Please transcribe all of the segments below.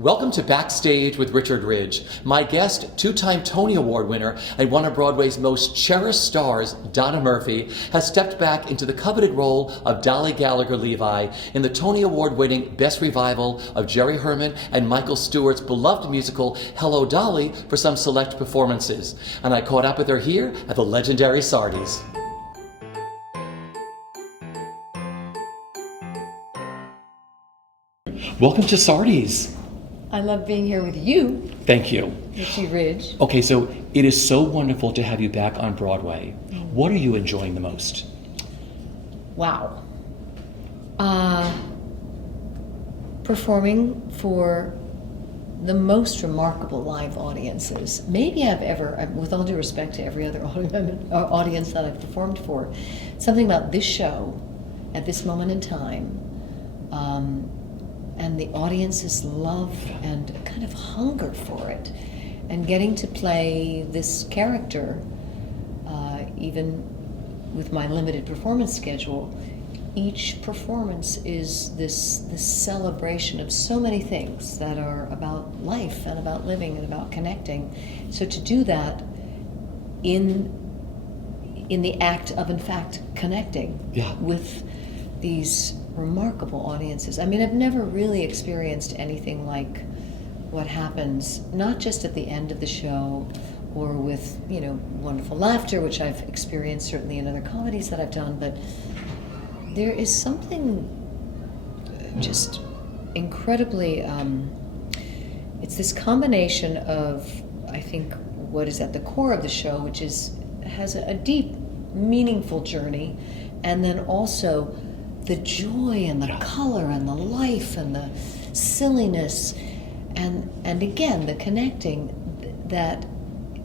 Welcome to Backstage with Richard Ridge. My guest, two-time Tony Award winner and one of Broadway's most cherished stars, Donna Murphy, has stepped back into the coveted role of Dolly Levi in the Tony Award-winning Best Revival of Jerry Herman and Michael Stewart's beloved musical Hello, Dolly for some select performances. And I caught up with her here at the legendary Sardi's. Welcome to Sardi's. I love being here with you. Thank you. Richie Ridge. Okay, so it is so wonderful to have you back on Broadway. What are you enjoying the most? Wow. Performing for the most remarkable live audiences maybe I've ever, with all due respect to every other audience that I've performed for. Something about this show at this moment in time, and the audience's love and kind of hunger for it, and getting to play this character, even with my limited performance schedule, each performance is this celebration of so many things that are about life and about living and about connecting. So to do that in the act of, in fact, connecting with these remarkable audiences. I mean, I've never really experienced anything like what happens, not just at the end of the show or with, wonderful laughter, which I've experienced certainly in other comedies that I've done, but there is something just incredibly, it's this combination of, I think, what is at the core of the show, which has a deep, meaningful journey, and then also the joy and the color and the life and the silliness and again the connecting that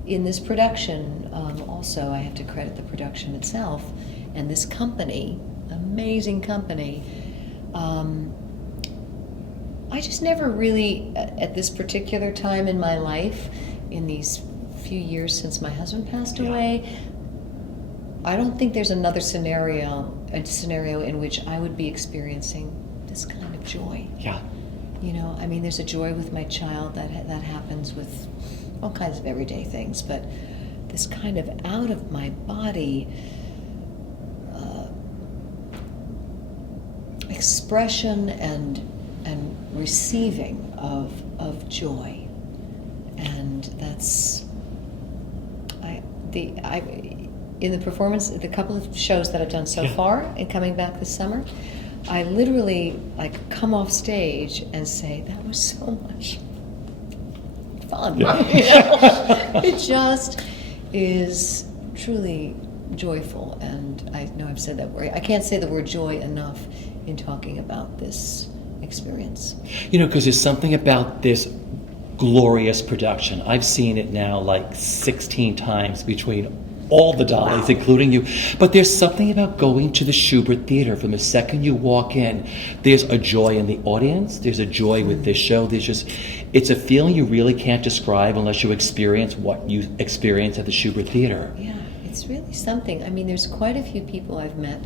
in this production. Also, I have to credit the production itself and this company, amazing company. I just never really, at this particular time in my life, in these few years since my husband passed away, I don't think there's another scenario in which I would be experiencing this kind of joy. Yeah. I mean, there's a joy with my child that happens with all kinds of everyday things, but this kind of out of my body expression and receiving of joy, and that's in the performance, the couple of shows that I've done so far and coming back this summer, I literally come off stage and say, that was so much fun. It just is truly joyful, and I know I've said that word. I can't say the word joy enough in talking about this experience. Because there's something about this glorious production. I've seen it now 16 times between all the Dollys, including you. But there's something about going to the Schubert Theater. From the second you walk in, there's a joy in the audience. There's a joy with this show. It's a feeling you really can't describe unless you experience what you experience at the Schubert Theater. Yeah, it's really something. I mean, there's quite a few people I've met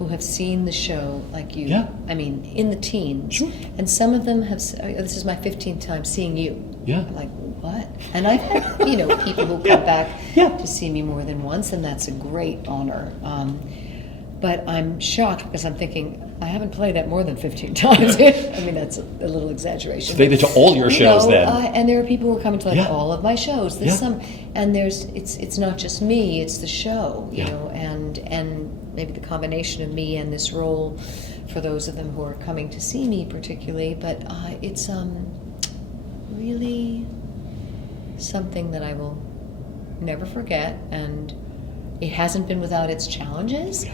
who have seen the show like you. Yeah. I mean, in the teens. Sure. And some of them have, this is my 15th time seeing you. Yeah. I'm like, what? And I've had, people who come back to see me more than once, and that's a great honor. But I'm shocked because I'm thinking, I haven't played that more than 15 times. I mean, that's a little exaggeration. Say that to all your shows then. And there are people who are coming to all of my shows this summer. And it's not just me, it's the show, and maybe the combination of me and this role for those of them who are coming to see me particularly. But it's really something that I will never forget, and it hasn't been without its challenges,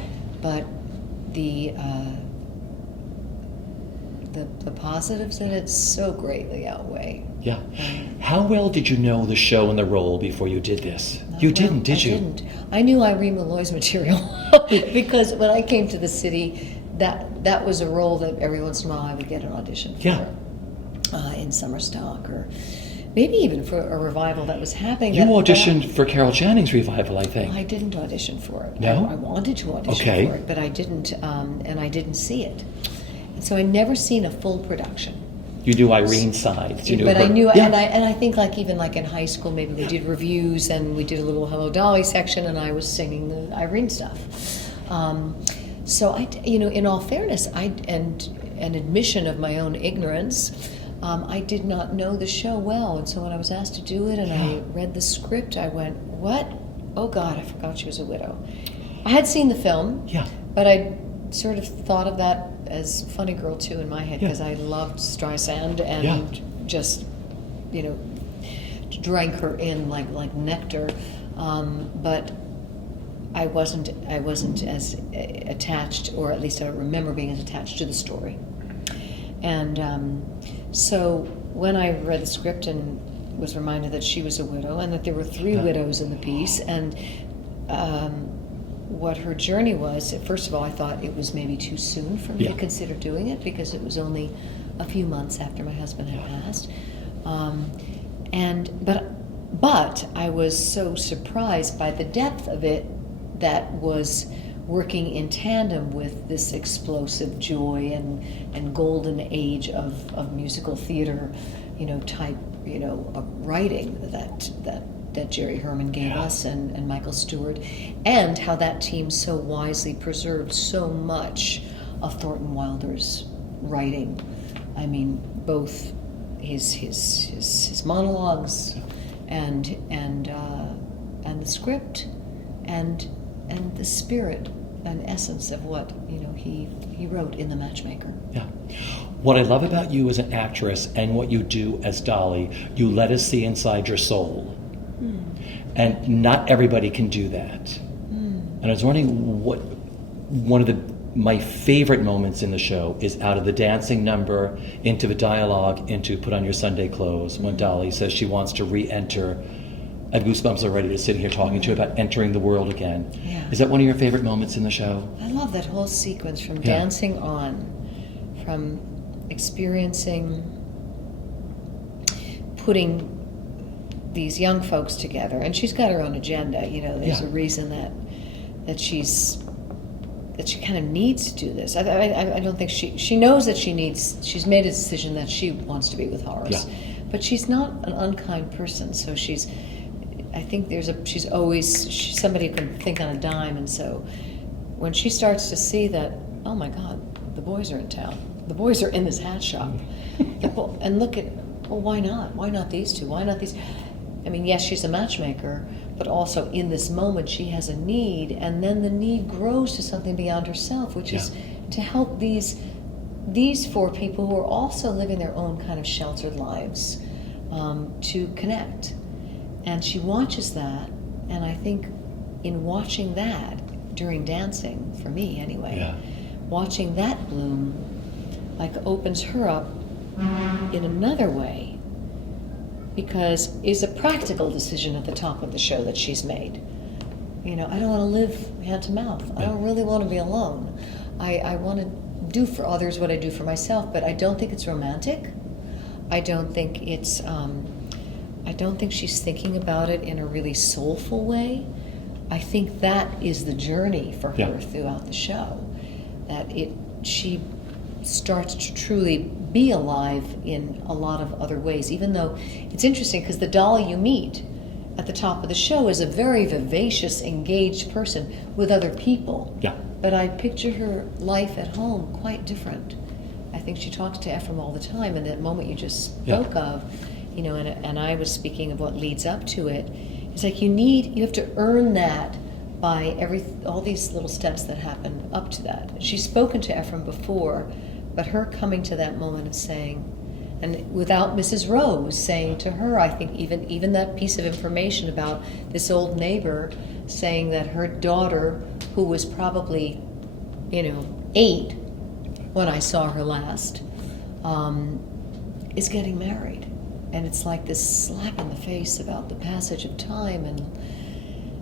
but the positives in it so greatly outweigh. Yeah. How well did you know the show and the role before you did this? You didn't, did you? I didn't. I knew Irene Malloy's material because when I came to the city, that was a role that every once in a while I would get an audition for. In summer stock, or maybe even for a revival that was happening. You auditioned for Carol Channing's revival, I think. I didn't audition for it. No? I wanted to audition for it, but I didn't, and I didn't see it. And so I never seen a full production. You knew Irene's sides. You knew but her. I knew, Yeah. and I think like even like in high school, maybe we did reviews and we did a little Hello Dolly section, and I was singing the Irene stuff. So in all fairness, and an admission of my own ignorance, I did not know the show well, and so when I was asked to do it and I read the script, I went, "What? Oh God, I forgot she was a widow." I had seen the film, but I sort of thought of that as Funny Girl too in my head, because I loved Streisand and just, drank her in like nectar. But I wasn't as attached, or at least I don't remember being as attached to the story. And so when I read the script and was reminded that she was a widow and that there were 3 widows in the piece, and what her journey was, first of all, I thought it was maybe too soon for me to consider doing it, because it was only a few months after my husband had passed. But I was so surprised by the depth of it that was working in tandem with this explosive joy and golden age of musical theater, type, writing that Jerry Herman gave us and Michael Stewart, and how that team so wisely preserved so much of Thornton Wilder's writing. I mean, both his monologues and the script and the spirit and essence of what he wrote in The Matchmaker. Yeah. What I love about you as an actress and what you do as Dolly, you let us see inside your soul. And not everybody can do that. And I was wondering what one of my favorite moments in the show is out of the dancing number into the dialogue into Put On Your Sunday Clothes, when Dolly says she wants to re-enter. I have goosebumps already to sit here talking to you about entering the world again. Yeah. Is that one of your favorite moments in the show? I love that whole sequence from dancing on, from experiencing putting these young folks together, and she's got her own agenda. There's a reason that she kind of needs to do this. I don't think she knows that she's made a decision that she wants to be with Horace, but she's not an unkind person. So I think she's always somebody who can think on a dime, and so when she starts to see that, oh my God, the boys are in town, the boys are in this hat shop, and look at, well, why not? Why not these two? Why not these? I mean, yes, she's a matchmaker, but also in this moment she has a need, and then the need grows to something beyond herself, which is to help these 4 people who are also living their own kind of sheltered lives, to connect. And she watches that, and I think in watching that during dancing, for me anyway, watching that bloom like opens her up in another way, because it's a practical decision at the top of the show that she's made. I don't want to live hand to mouth. I don't really want to be alone. I want to do for others what I do for myself, but I don't think it's romantic. I don't think it's I don't think she's thinking about it in a really soulful way. I think that is the journey for her throughout the show, that she starts to truly be alive in a lot of other ways, even though it's interesting because the Dolly you meet at the top of the show is a very vivacious, engaged person with other people. But I picture her life at home quite different. I think she talks to Ephraim all the time, and that moment you just spoke of, and I was speaking of what leads up to it. It's like you have to earn that by all these little steps that happen up to that. She's spoken to Ephraim before, but her coming to that moment of saying, and without Mrs. Rose saying to her, I think even that piece of information about this old neighbor saying that her daughter, who was probably, 8 when I saw her last, is getting married. And it's like this slap in the face about the passage of time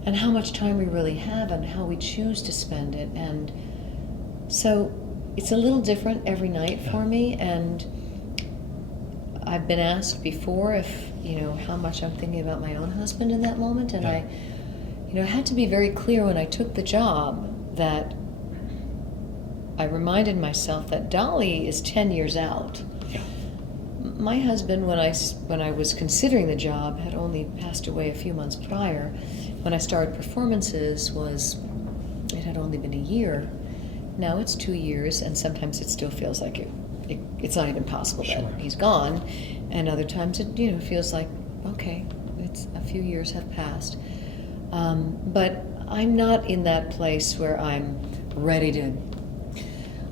and how much time we really have and how we choose to spend it. And so it's a little different every night for me, and I've been asked before if, how much I'm thinking about my own husband in that moment, and I had to be very clear when I took the job that I reminded myself that Dolly is 10 years out. my husband, when I was considering the job, had only passed away a few months prior. When I started performances, it had only been a year. Now it's 2 years, and sometimes it still feels like it's not even possible that he's gone, and other times it feels like, okay, it's a few years have passed. But I'm not in that place where I'm ready to.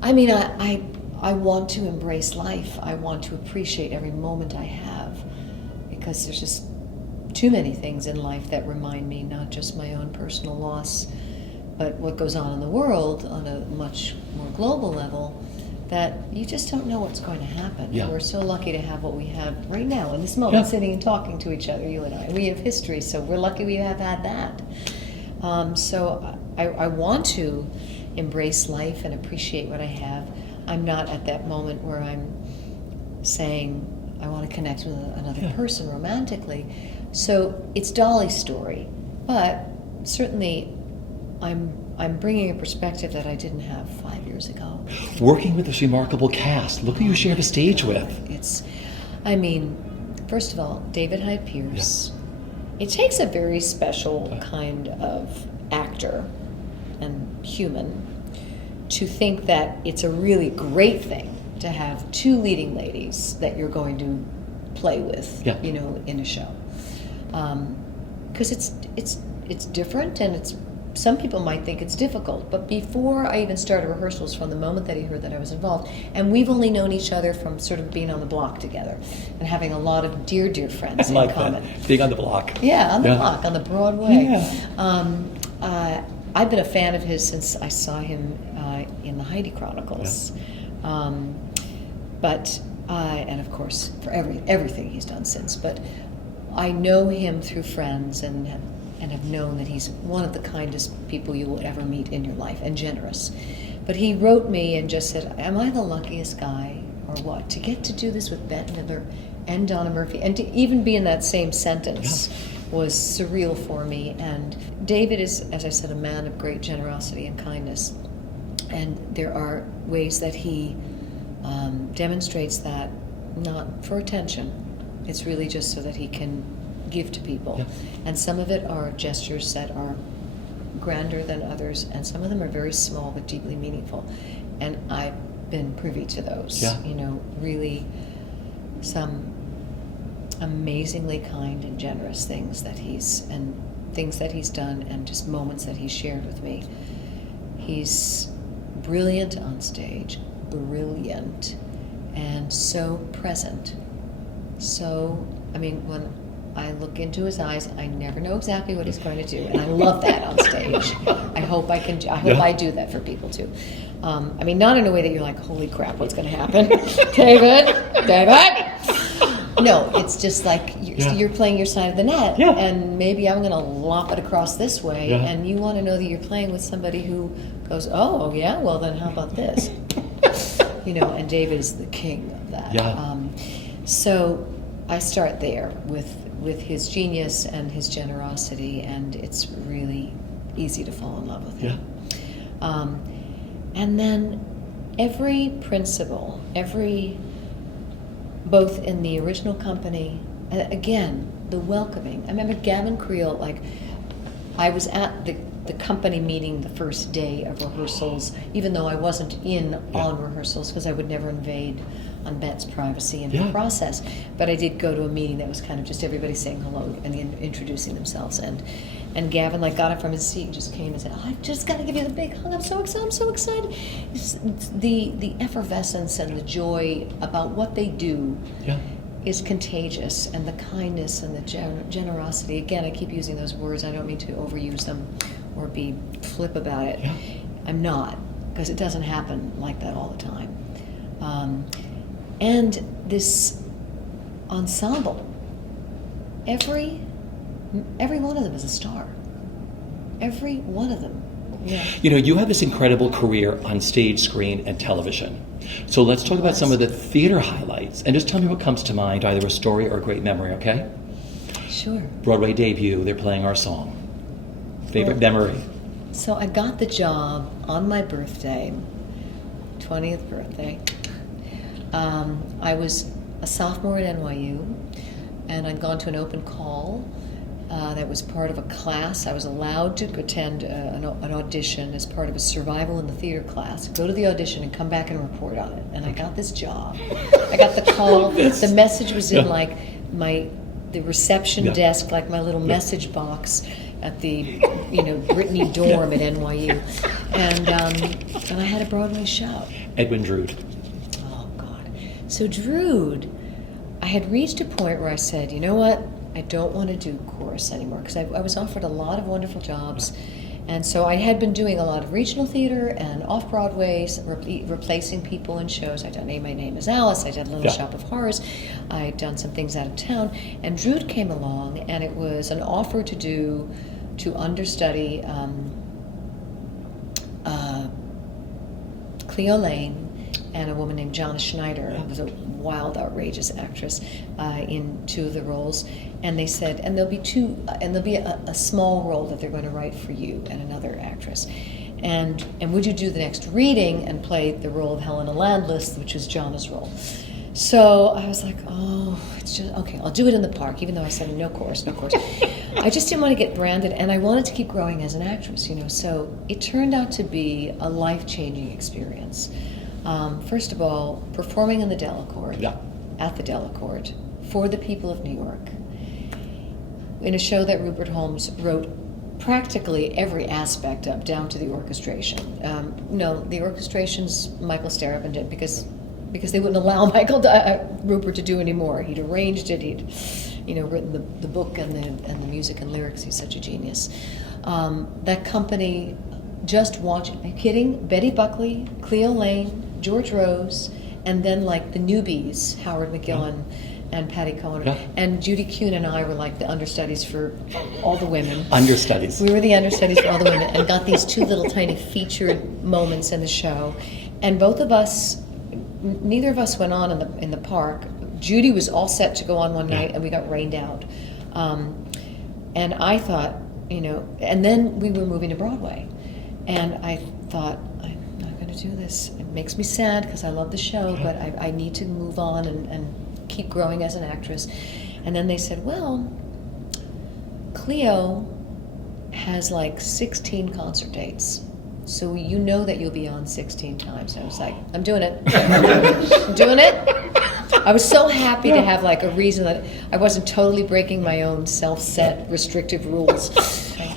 I mean, I want to embrace life. I want to appreciate every moment I have, because there's just too many things in life that remind me not just my own personal loss, but what goes on in the world on a much more global level, that you just don't know what's going to happen. Yeah. We're so lucky to have what we have right now in this moment, sitting and talking to each other, you and I. We have history, so we're lucky we have had that. So I want to embrace life and appreciate what I have. I'm not at that moment where I'm saying I want to connect with another person romantically. So it's Dolly's story, but certainly I'm bringing a perspective that I didn't have 5 years ago. Working with this remarkable cast, look who you share the stage with. First of all, David Hyde Pierce. Yeah. It takes a very special kind of actor and human to think that it's a really great thing to have two leading ladies that you're going to play with, in a show. Because it's different, and some people might think it's difficult. But before I even started rehearsals, from the moment that he heard that I was involved, and we've only known each other from sort of being on the block together and having a lot of dear friends in common. That. Being on the block. Yeah, on the block, on the Broadway. Yeah. I've been a fan of his since I saw him in the Heidi Chronicles. Yeah. And of course, for everything he's done since. But I know him through friends and have known that he's one of the kindest people you will ever meet in your life, and generous. But he wrote me and just said, am I the luckiest guy or what? To get to do this with Bette Midler and Donna Murphy, and to even be in that same sentence was surreal for me. And David is, as I said, a man of great generosity and kindness. And there are ways that he demonstrates that, not for attention. It's really just so that he can give to people. Yeah. And some of it are gestures that are grander than others, and some of them are very small but deeply meaningful. And I've been privy to those. Yeah. Really some amazingly kind and generous things that he's done, and just moments that he's shared with me. He's brilliant on stage, brilliant, and so present. So, when I look into his eyes, I never know exactly what he's going to do, and I love that on stage. I hope I do that for people too. Not in a way that you're like, holy crap, what's going to happen? David! No, it's just like you're playing your side of the net, and maybe I'm going to lop it across this way, and you want to know that you're playing with somebody who goes, oh, yeah, well then how about this? And David is the king of that. Yeah. So I start there with his genius and his generosity, and it's really easy to fall in love with him. Yeah. And then every principal, both in the original company, again, the welcoming. I remember Gavin Creel, I was at the company meeting the first day of rehearsals, even though I wasn't on rehearsals, because I would never invade on Bette's privacy and her process. But I did go to a meeting that was kind of just everybody saying hello and introducing themselves. And Gavin got up from his seat and just came and said, I've just got to give you the big hug. I'm so excited. It's the effervescence and the joy about what they do is contagious, and the kindness and the generosity. Again, I keep using those words. I don't mean to overuse them or be flip about it. Yeah. I'm not, because it doesn't happen like that all the time. And this ensemble, every one of them is a star. Every one of them. Yeah. You have this incredible career on stage, screen, and television. So let's talk about some of the theater highlights, and just tell me what comes to mind, either a story or a great memory, okay? Sure. Broadway debut, they're playing our song. Favorite memory? So I got the job on my birthday, 20th birthday. I was a sophomore at NYU, and I'd gone to an open call that was part of a class. I was allowed to attend an audition as part of a survival in the theater class, go to the audition and come back and report on it. And I got this job. I got the call. The message was in like the reception desk, like my little message box at the Brittany dorm at NYU. And I had a Broadway show. Edwin Drood. Oh God. So Drood, I had reached a point where I said, you know what? I don't want to do chorus anymore, because I was offered a lot of wonderful jobs. And so I had been doing a lot of regional theater and off-Broadway, replacing people in shows. I'd done My Name is Alice, I did Little Shop of Horrors, I'd done some things out of town. And Drood came along, and it was an offer to understudy Cleo Lane and a woman named Jonna Schneider, who was a wild, outrageous actress, in two of the roles. And they said, and there'll be a small role that they're going to write for you and another actress. And would you do the next reading and play the role of Helena Landless, which is Jonna's role? So I was like, oh, it's just, okay, I'll do it in the park, even though I said no course. I just didn't want to get branded, and I wanted to keep growing as an actress, So it turned out to be a life-changing experience. First of all, performing in the Delacorte, at the Delacorte, for the people of New York, in a show that Rupert Holmes wrote practically every aspect of, down to the orchestration. No, the orchestrations Michael Starobin did because they wouldn't allow Rupert to do any more. He'd arranged it. He'd, written the book and the music and lyrics. He's such a genius. That company, just watch. Are you kidding? Betty Buckley, Cleo Lane, George Rose, and then like the newbies, Howard McGillan and Patty Cohen. And Judy Kuhn and I were like the understudies for all the women. Understudies. We were the understudies for all the women, and got these two little tiny featured moments in the show. And both of us, neither of us went on in the park. Judy was all set to go on one night, and we got rained out. And I thought, and then we were moving to Broadway. And I thought, I'm not going to do this. It makes me sad because I love the show, but I need to move on and keep growing as an actress. And then they said, well, Cleo has like 16 concert dates. So you know that you'll be on 16 times. And I was like, I'm doing it. I'm doing it. I was so happy to have like a reason that I wasn't totally breaking my own self-set restrictive rules.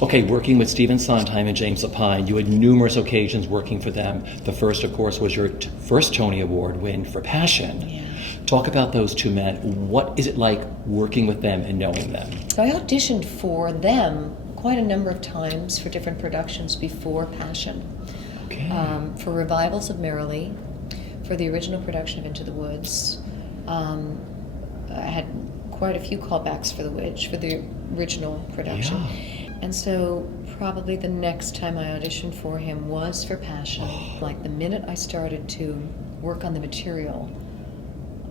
Okay, working with Stephen Sondheim and James Lapine, you had numerous occasions working for them. The first, of course, was your first Tony Award win for Passion. Yeah. Talk about those two men. What is it like working with them and knowing them? So I auditioned for them quite a number of times for different productions before Passion. Okay. For revivals of Merrily, for the original production of Into the Woods. I had quite a few callbacks for The Witch, for the original production. And so probably the next time I auditioned for him was for Passion. Like the minute I started to work on the material,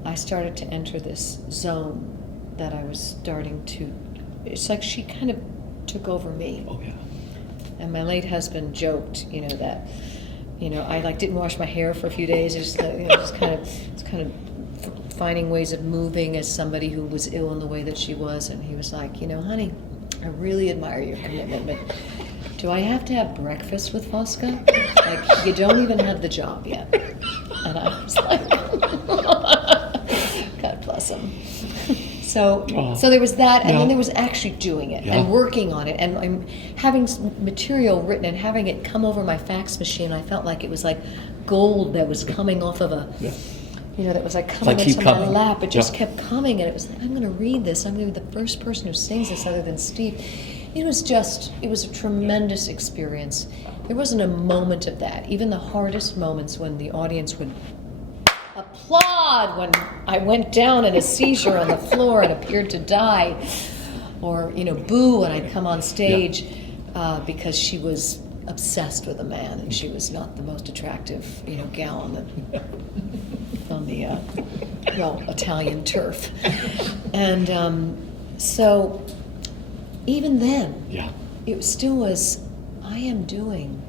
I started to enter this zone that I was starting to, it's like she kind of took over me. And my late husband joked, that, I like didn't wash my hair for a few days. It's just kind of finding ways of moving as somebody who was ill in the way that she was. And he was like, honey, I really admire your commitment, but do I have to have breakfast with Fosca? Like, you don't even have the job yet. And I was like, God bless him. So there was that, and then there was actually doing it and working on it, and I'm having material written and having it come over my fax machine. I felt like it was like gold that was coming off of a, that was like coming into my lap. It just kept coming, and it was like, I'm going to read this. I'm going to be the first person who sings this other than Steve. It was a tremendous experience. There wasn't a moment of that. Even the hardest moments when the audience would applaud when I went down in a seizure on the floor and appeared to die, or boo when I'd come on stage because she was obsessed with a man and she was not the most attractive gal on the Italian turf. And so even then it still was, I am doing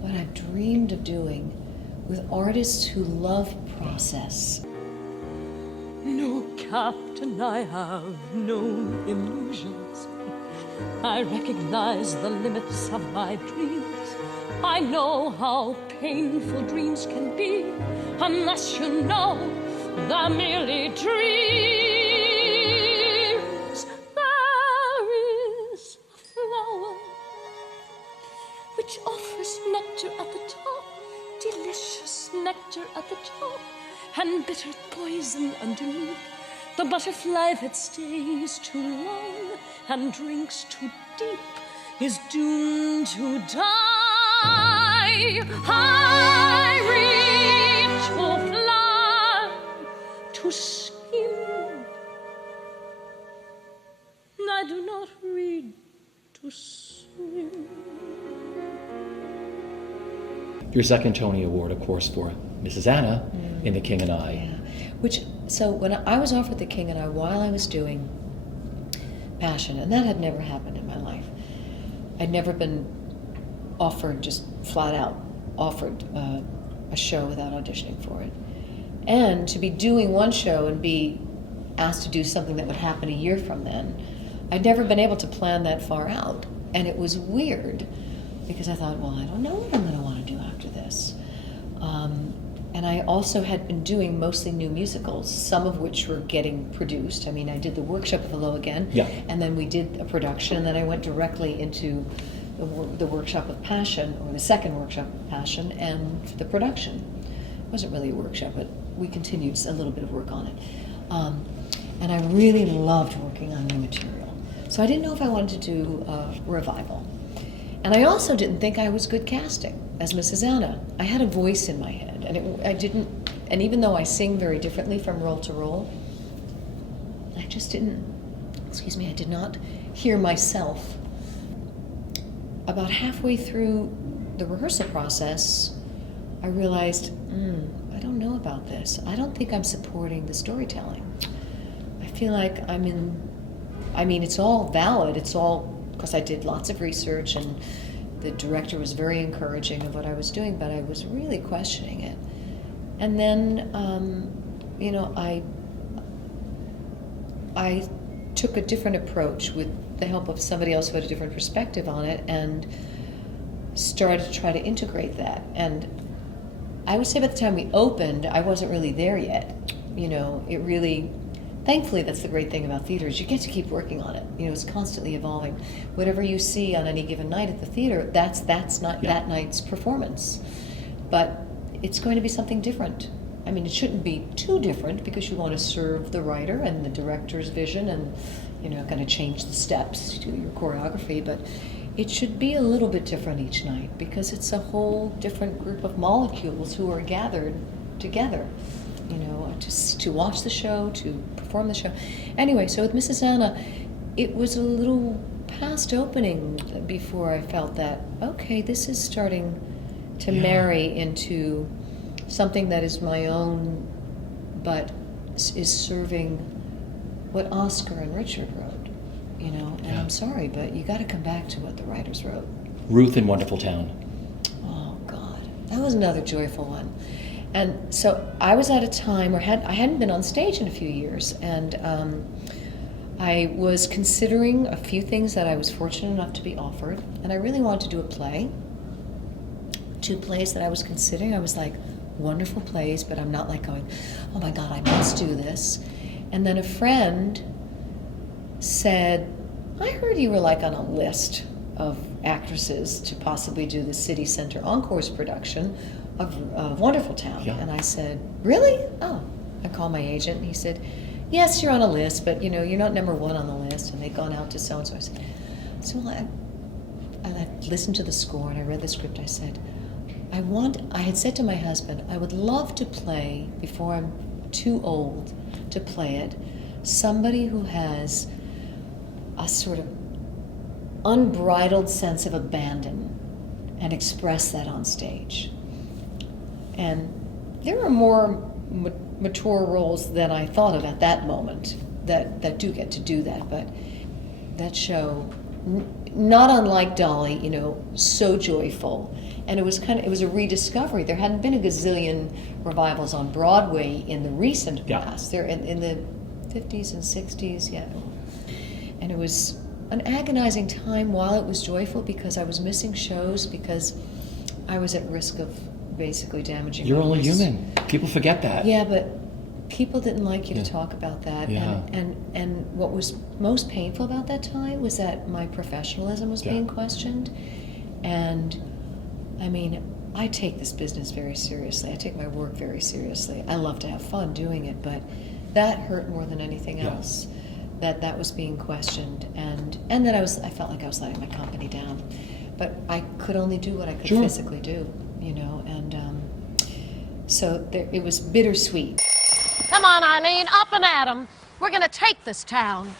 what I've dreamed of doing with artists who love process. No. captain, I have no illusions. I recognize the limits of my dreams. I know how painful dreams can be unless you know they're merely dreams. There is a flower which offers nectar at the top, delicious nectar at the top, and bitter poison underneath. The butterfly that stays too long and drinks too deep is doomed to die. I reach to fly, to skim. I do not read to swim. Your second Tony Award, of course, for Mrs. Anna in The King and I. Yeah. So when I was offered The King and I while I was doing Passion, and that had never happened in my life. I'd never been offered, just flat out offered a show without auditioning for it. And to be doing one show and be asked to do something that would happen a year from then, I'd never been able to plan that far out. And it was weird because I thought, well, I don't know what I'm going to want to do after this. And I also had been doing mostly new musicals, some of which were getting produced. I mean, I did the workshop of Hello Again, and then we did a production, and then I went directly into the workshop of Passion, or the second workshop of Passion, and the production. It wasn't really a workshop, but we continued a little bit of work on it. And I really loved working on new material. So I didn't know if I wanted to do a revival. And I also didn't think I was good casting as Mrs. Anna. I had a voice in my head, and and even though I sing very differently from role to role, I just didn't, I did not hear myself. About halfway through the rehearsal process, I realized, I don't know about this. I don't think I'm supporting the storytelling. I feel like it's all valid, it's all, because I did lots of research and the director was very encouraging of what I was doing, but I was really questioning it. And then, I took a different approach with the help of somebody else who had a different perspective on it and started to try to integrate that. And I would say by the time we opened, I wasn't really there yet. Thankfully, that's the great thing about theater, is you get to keep working on it. It's constantly evolving. Whatever you see on any given night at the theater, that's not that night's performance. But it's going to be something different. It shouldn't be too different because you want to serve the writer and the director's vision, and you're not going to change the steps to your choreography, but it should be a little bit different each night because it's a whole different group of molecules who are gathered together. To watch the show, to perform the show. Anyway, so with Mrs. Anna, it was a little past opening before I felt that, okay, this is starting to marry into something that is my own, but is serving what Oscar and Richard wrote, and I'm sorry, but you got to come back to what the writers wrote. Ruth in Wonderful Town. Oh, God. That was another joyful one. And so I was at a time where I hadn't been on stage in a few years, and I was considering a few things that I was fortunate enough to be offered, and I really wanted to do a play. 2 plays that I was considering. I was like, wonderful plays, but I'm not like going, oh my God, I must do this. And then a friend said, I heard you were like on a list of actresses to possibly do the City Center Encore's production of Wonderful Town. And I said, really? Oh. I called my agent and he said, yes, you're on a list, but you're not number 1 on the list, and they've gone out to so-and-so. I said, I listened to the score and I read the script. I said, I had said to my husband, I would love to play, before I'm too old to play it, somebody who has a sort of unbridled sense of abandon and express that on stage. And there are more mature roles than I thought of at that moment that do get to do that. But that show, not unlike Dolly, so joyful. And it was a rediscovery. There hadn't been a gazillion revivals on Broadway in the recent past. There in the 50s and 60s, yeah. And it was an agonizing time while it was joyful because I was missing shows because I was at risk of basically damaging You're my only voice. human. People forget that. Yeah, but people didn't like you to talk about that. Yeah. And what was most painful about that time was that my professionalism was being questioned. And I mean, I take this business very seriously. I take my work very seriously. I love to have fun doing it, but that hurt more than anything else. That was being questioned, and that I felt like I was letting my company down. But I could only do what I could physically do, you know, and so it was bittersweet. Come on, Eileen, up and at 'em. We're gonna take this town.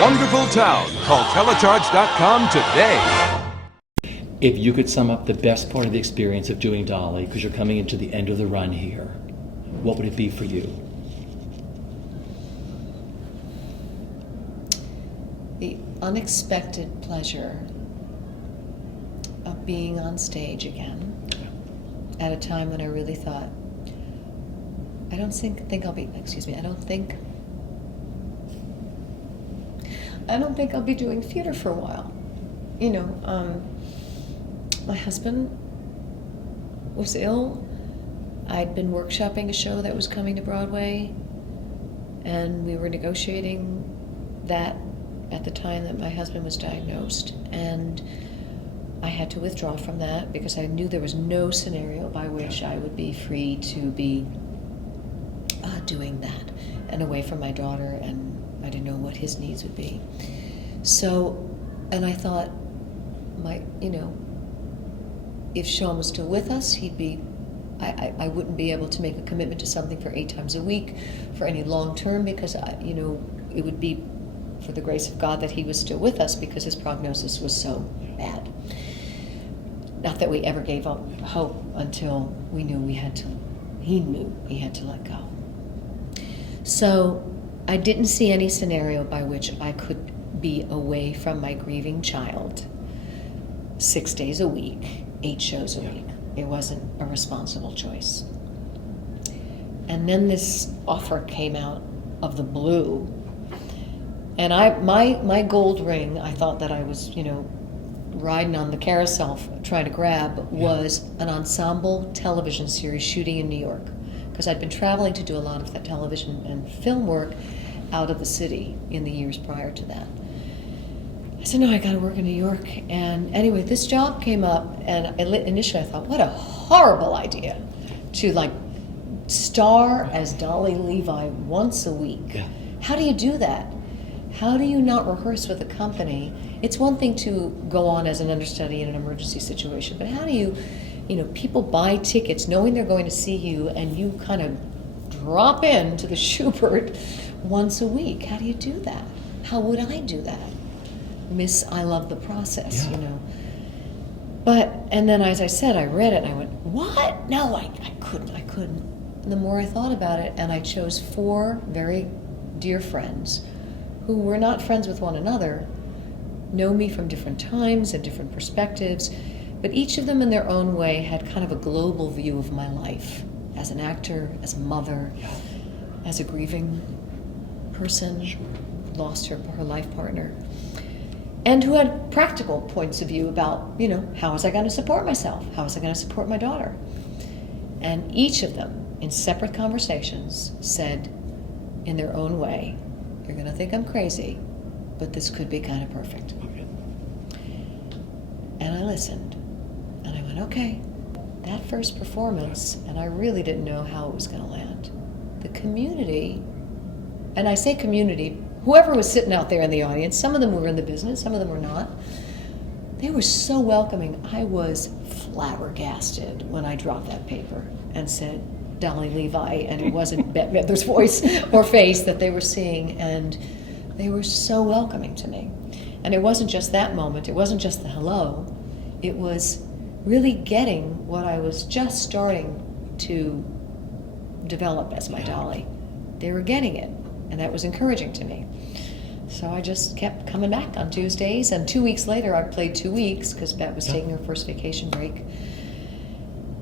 Wonderful town. Call telecharge.com today. If you could sum up the best part of the experience of doing Dolly, because you're coming into the end of the run here, what would it be for you? The unexpected pleasure of being on stage again at a time when I really thought, I don't think I'll be doing theater for a while. You know, my husband was ill. I'd been workshopping a show that was coming to Broadway, and we were negotiating that at the time that my husband was diagnosed, and I had to withdraw from that because I knew there was no scenario by which I would be free to be doing that and away from my daughter, and I didn't know what his needs would be. So, and I thought, if Sean was still with us, I wouldn't be able to make a commitment to something for 8 times a week for any long term because, it would be for the grace of God that he was still with us because his prognosis was so bad. Not that we ever gave up hope until he knew he had to let go. So I didn't see any scenario by which I could be away from my grieving child 6 days a week, 8 shows a week. It wasn't a responsible choice. And then this offer came out of the blue. And my gold ring, I thought that I was, riding on the carousel trying to grab, was an ensemble television series shooting in New York. Because I'd been traveling to do a lot of that television and film work out of the city in the years prior to that. I said, no, I gotta work in New York. And anyway, this job came up, and initially I thought, what a horrible idea to star as Dolly Levi once a week. Yeah. How do you do that? How do you not rehearse with a company? It's one thing to go on as an understudy in an emergency situation, but how do you, people buy tickets knowing they're going to see you, and you kind of drop into the Schubert once a week. How do you do that? How would I do that? Miss, I love the process, But, and then as I said, I read it and I went, what? No, I couldn't. And the more I thought about it, and I chose 4 very dear friends who were not friends with one another, know me from different times and different perspectives, but each of them in their own way had kind of a global view of my life as an actor, as a mother, as a grieving person, lost her life partner, and who had practical points of view about, how was I going to support myself? How was I going to support my daughter? And each of them, in separate conversations, said in their own way, you're going to think I'm crazy, but this could be kind of perfect. Okay. And I listened, and I went, okay. That first performance, and I really didn't know how it was going to land. The community, and I say community, whoever was sitting out there in the audience, some of them were in the business, some of them were not. They were so welcoming. I was flabbergasted when I dropped that paper and said, Dolly Levi, and it wasn't Bette Midler's voice or face that they were seeing, and they were so welcoming to me. And it wasn't just that moment, it wasn't just the hello, it was really getting what I was just starting to develop as my Dolly. They were getting it, and that was encouraging to me. So I just kept coming back on Tuesdays, and 2 weeks later I played 2 weeks because Bette was taking her first vacation break,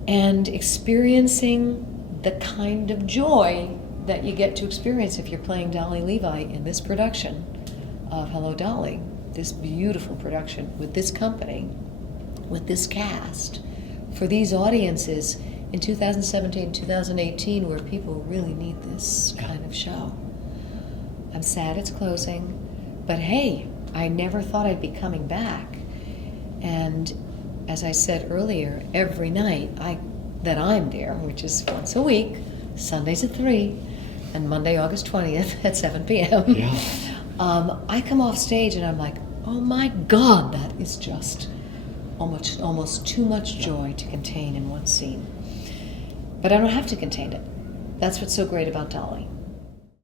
and experiencing the kind of joy that you get to experience if you're playing Dolly Levi in this production of Hello, Dolly, this beautiful production with this company, with this cast, for these audiences in 2017, 2018, where people really need this kind of show. I'm sad it's closing, but hey, I never thought I'd be coming back. And as I said earlier, every night that I'm there, which is once a week, Sundays at 3, and Monday, August 20th at 7 p.m., I come off stage and I'm like, oh my God, that is just almost too much joy to contain in one scene. But I don't have to contain it. That's what's so great about Dolly.